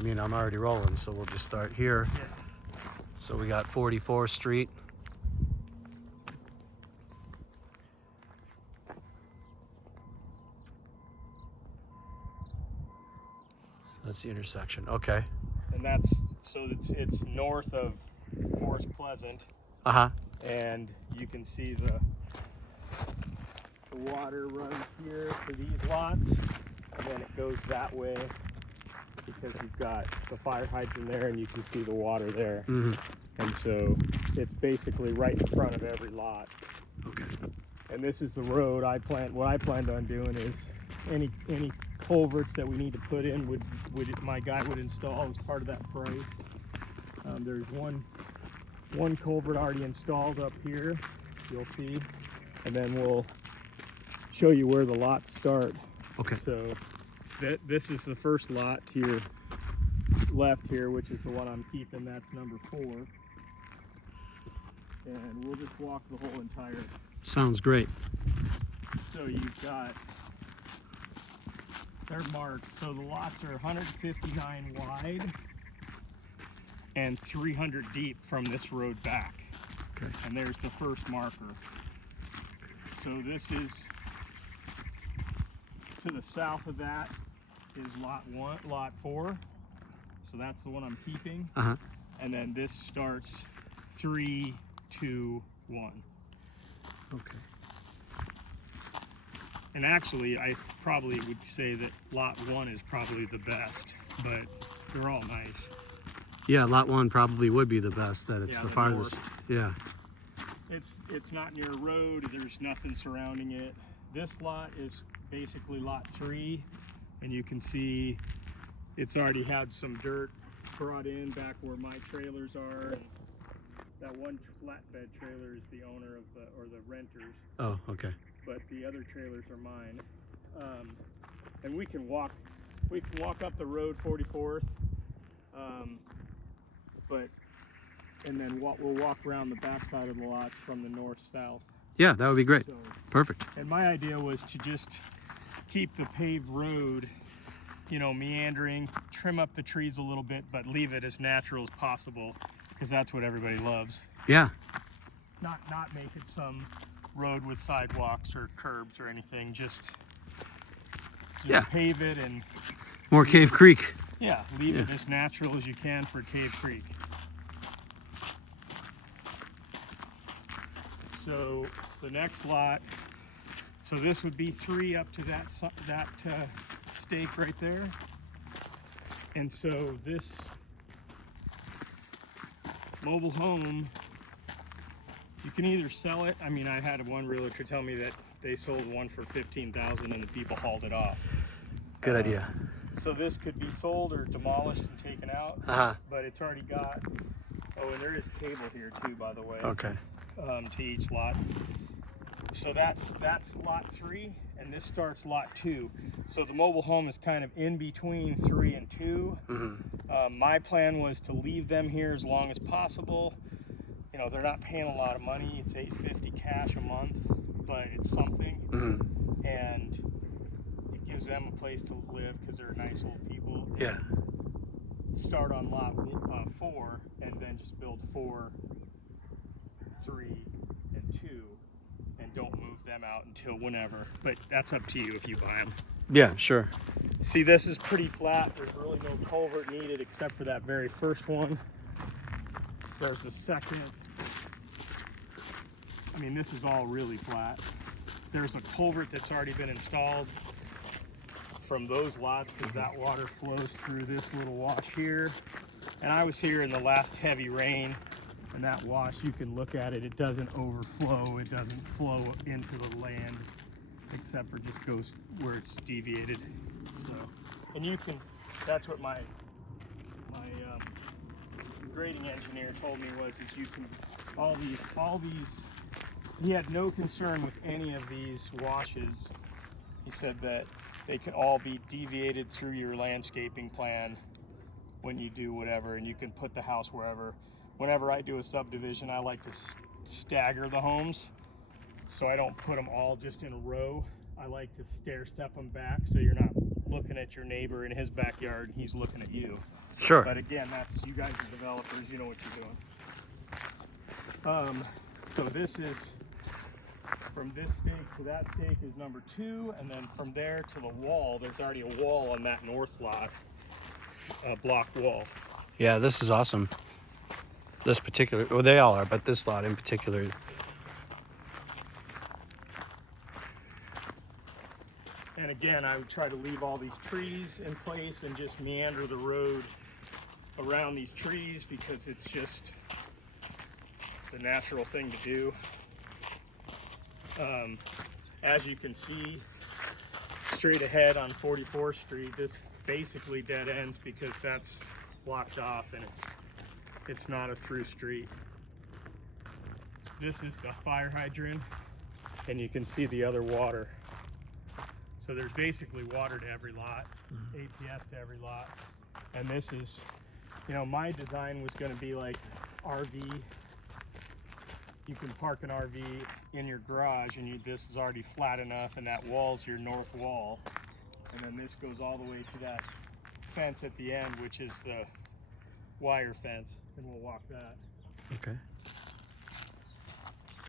I mean, I'm already rolling, so we'll just start here. Yeah. So we got 44th Street. That's the intersection. Okay. And that's, so it's north of Forest Pleasant. Uh-huh. And you can see the water runs here for these lots, and then it goes that way because you've got the fire hydrant there and you can see the water there. Mm-hmm. And so it's basically right in front of every lot. Okay. And this is the road what I planned on doing is any culverts that we need to put in my guy would install as part of that price. There's one culvert already installed up here, you'll see, and then we'll show you where the lots start. Okay. So this is the first lot to your left here, which is the one I'm keeping. That's number 4. And we'll just walk the whole entire. Sounds great. So you've got, they're marked. So the lots are 159 wide and 300 deep from this road back. Okay. And there's the first marker. So this is, to the south of that is lot 4. So that's the one I'm keeping. Uh-huh. And then this starts 3, 2, 1. Okay. And actually, I probably would say that lot 1 is probably the best, but they're all nice. Yeah, lot 1 probably would be the best, that it's Yeah, the the farthest. Yeah. It's not near a road, there's nothing surrounding it. This lot is basically lot 3, and you can see it's already had some dirt brought in back where my trailers are. And that one flatbed trailer is the owner of the renters. Oh, okay. But the other trailers are mine. And we can walk up the road 44th. And then we'll walk around the backside of the lots from the north-south. Yeah, that would be great. So, Perfect. and my idea was to just keep the paved road, meandering, trim up the trees a little bit, but leave it as natural as possible, because that's what everybody loves. Yeah. Not make it some road with sidewalks or curbs or anything. Just Yeah. pave it and More Cave Creek. leave it as natural as you can for Cave Creek. So the next lot, so this would be 3 up to that stake right there. And so this mobile home, you can either sell it. I mean, I had one realtor tell me that they sold one for $15,000 and the people hauled it off. Good idea. So this could be sold or demolished and taken out. Uh-huh. But it's already got, and there is cable here too, by the way. Okay. To each lot. So that's lot 3, and this starts lot 2. So the mobile home is kind of in between 3 and 2. Mm-hmm. My plan was to leave them here as long as possible. They're not paying a lot of money. It's $850 cash a month, but it's something. Mm-hmm. And it gives them a place to live because they're nice old people. Yeah. Start on lot 4 and then just build 4, 3, and 2, and don't move them out until whenever. But that's up to you if you buy them. Yeah, sure. See, this is pretty flat. There's really no culvert needed except for that very first one. There's a second. I mean, this is all really flat. There's a culvert that's already been installed from those lots because that water flows through this little wash here. And I was here in the last heavy rain, and that wash, you can look at it, it doesn't overflow, it doesn't flow into the land, except for just goes where it's deviated. So, and you can, that's what my grading engineer told me is you can, all these, he had no concern with any of these washes. He said that they can all be deviated through your landscaping plan when you do whatever, and you can put the house wherever. Whenever I do a subdivision, I like to stagger the homes, so I don't put them all just in a row. I like to stair step them back so you're not looking at your neighbor in his backyard and he's looking at you. Sure. But again, that's, you guys are developers, you know what you're doing. So this is, from this stake to that stake is number 2, and then from there to the wall, there's already a wall on that north lot, block wall. Yeah, this is awesome. This particular, well, they all are, but this lot in particular. And again, I would try to leave all these trees in place and just meander the road around these trees because it's just the natural thing to do. As you can see, straight ahead on 44th Street, this basically dead ends because that's blocked off and it's not a through street. This is the fire hydrant, and you can see the other water. So there's basically water to every lot, APS to every lot. And this is, you know, my design was going to be like RV. You can park an RV in your garage, and this is already flat enough, and that wall's your north wall. And then this goes all the way to that fence at the end, which is the wire fence, and we'll walk that. Okay.